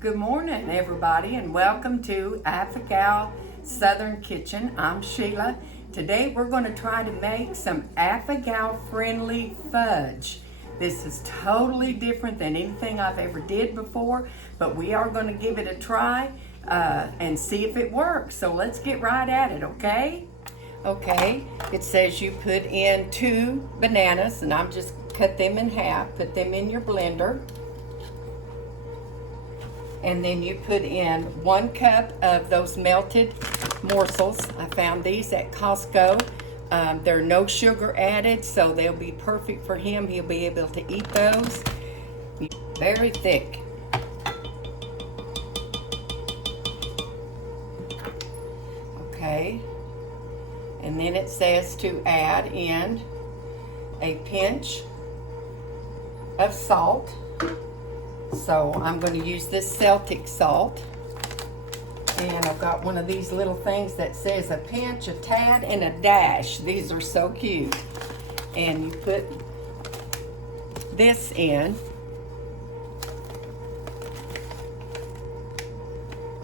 Good morning, everybody, and welcome to Affigal Southern Kitchen. I'm Sheila. Today we're going to try to make some Affigal friendly fudge. This is totally different than anything I've ever did before, but we are going to give it a try and see if it works. So let's get right at it, okay? Okay, it says you put in 2 bananas, and I'm just cut them in half, put them in your blender. And then you put in 1 cup of those melted morsels. I found these at Costco. They're no sugar added, so they'll be perfect for him. He'll be able to eat those. Very thick. Okay. And then it says to add in a pinch of salt. So I'm going to use this Celtic salt, and I've got one of these little things that says a pinch, a tad, and a dash. These are so cute. And you put this in.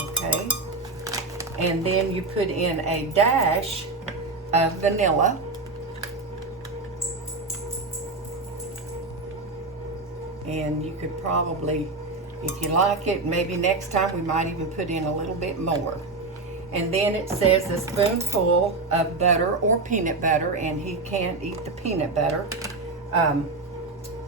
Okay. And then you put in a dash of vanilla. And you could probably, if you like it, maybe next time we might even put in a little bit more. And then it says a spoonful of butter or peanut butter, and he can't eat the peanut butter.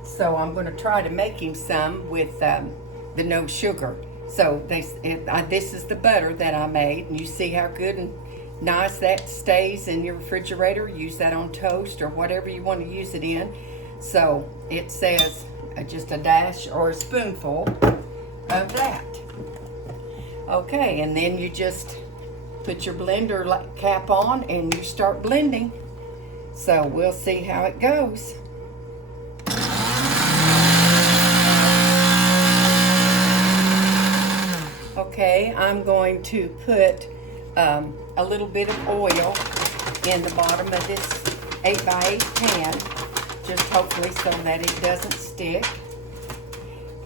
So I'm going to try to make him some with the no sugar. So this is the butter that I made, and you see how good and nice that stays in your refrigerator. Use that on toast or whatever you want to use it in. So it says just a dash or a spoonful of that. Okay, and then you just put your blender cap on and you start blending. So we'll see how it goes. Okay, I'm going to put a little bit of oil in the bottom of this 8x8 pan, just hopefully so that it doesn't stick.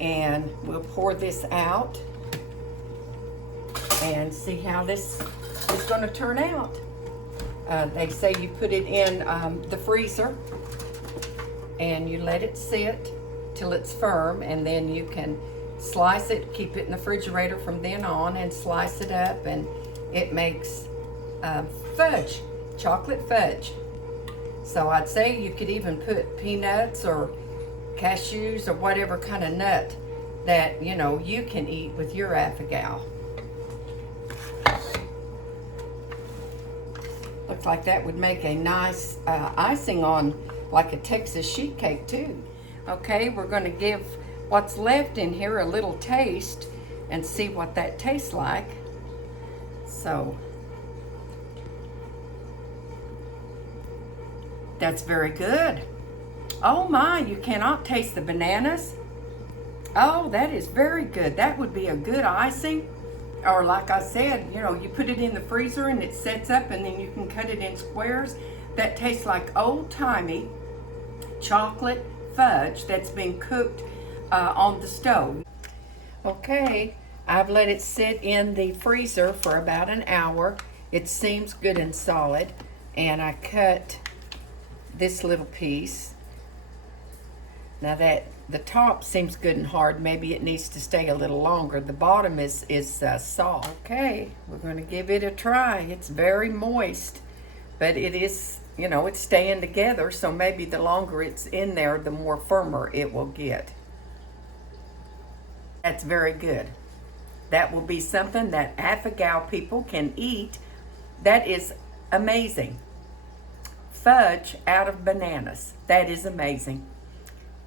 And we'll pour this out and see how this is going to turn out. They say you put it in the freezer and you let it sit till it's firm, and then you can slice it, keep it in the refrigerator from then on, and slice it up, and it makes fudge, chocolate fudge. So I'd say you could even put peanuts or cashews or whatever kind of nut that, you know, you can eat with your Affigal. Looks like that would make a nice icing on like a Texas sheet cake too. Okay, we're going to give what's left in here a little taste and see what that tastes like. So that's very good. Oh my, you cannot taste the bananas. Oh, that is very good. That would be a good icing. Or like I said, you know, you put it in the freezer and it sets up, and then you can cut it in squares. That tastes like old-timey chocolate fudge that's been cooked on the stove. Okay, I've let it sit in the freezer for about an hour. It seems good and solid, and I cut this little piece. Now that the top seems good and hard, maybe it needs to stay a little longer. The bottom is soft. Okay, we're going to give it a try. It's very moist, but it is, you know, it's staying together, so maybe the longer it's in there, the more firmer it will get. That's very good. That will be something that Affigal people can eat. That is amazing. Fudge out of bananas. That is amazing.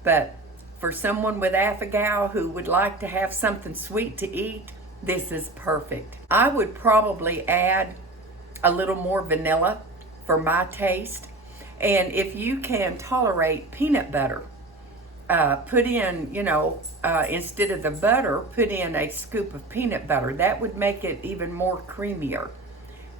But for someone with Affigal who would like to have something sweet to eat, this is perfect. I would probably add a little more vanilla for my taste. And if you can tolerate peanut butter, put in, you know, instead of the butter, put in a scoop of peanut butter. That would make it even more creamier.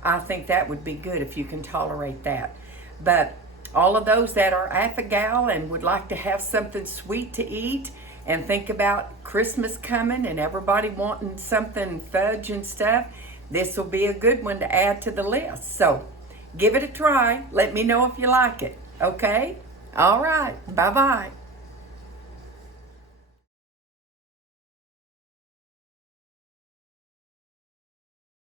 I think that would be good if you can tolerate that. But all of those that are Affigal and would like to have something sweet to eat, and think about Christmas coming and everybody wanting something fudge and stuff, this will be a good one to add to the list. So give it a try. Let me know if you like it. Okay? All right. Bye-bye.